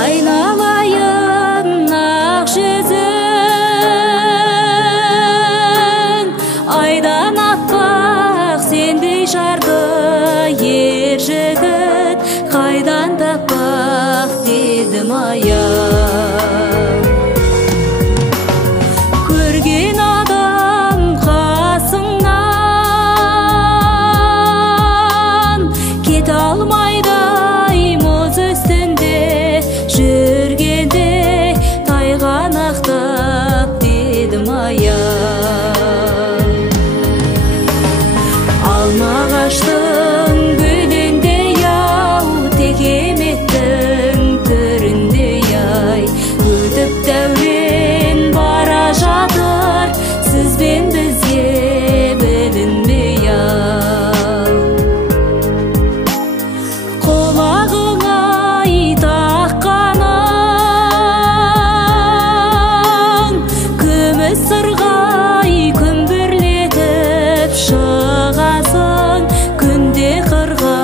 Aynalayın ak yüzün, aydan appak sendey jardı er jigit, kaydan tappak dedim ayam. Көрген адам қасыңнан кете алмайдай мұз үстінде жүргенде тайғанақтап дедім аям. Алма ағаштың гүліндей ау, текеметтің түріндей ай, өтіп дәурен бара жатыр, сіз бен бізге білінбей ау. Құлағыңа таққаның күміс сырғай күмбірлетіп шығасың күнде қырға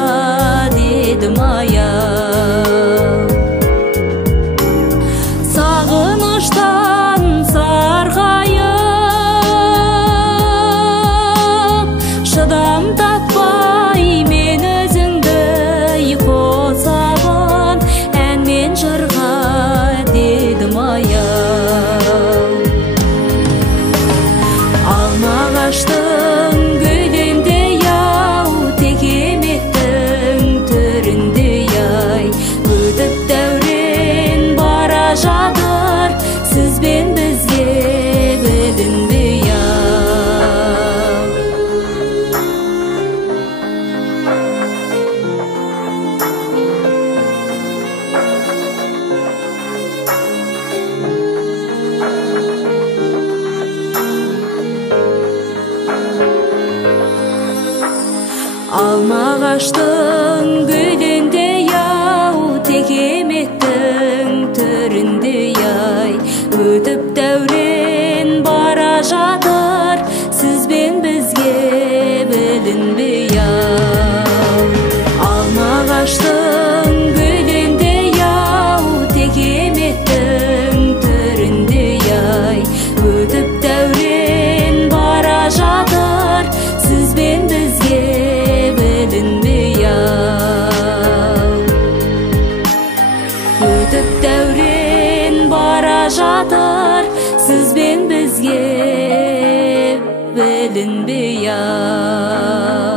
дедім аяу. Сағыныштан сарғайып шыдам таппай мен өзіңді қосамын әнмен жырға дедім аяу. Алма ағаштың гүліндей ау, текеметтің түріндей ай, өтіп дәурен бара жатыр, сіз бен бізге білінбей ау. Алма ағаштың гүліндей ау, текеметтің түріндей ай, өтіп дәурен бара жатыр, сіз бен бізге білінбей ау. Алма ағаштың гүліндей ау, текеметтің түріндей ай, өтіп дәурен бара жатыр, сіз бен бізге білінбей ау. Өтіп дәурен бара жатыр, сіз бен бізге білінбей ау.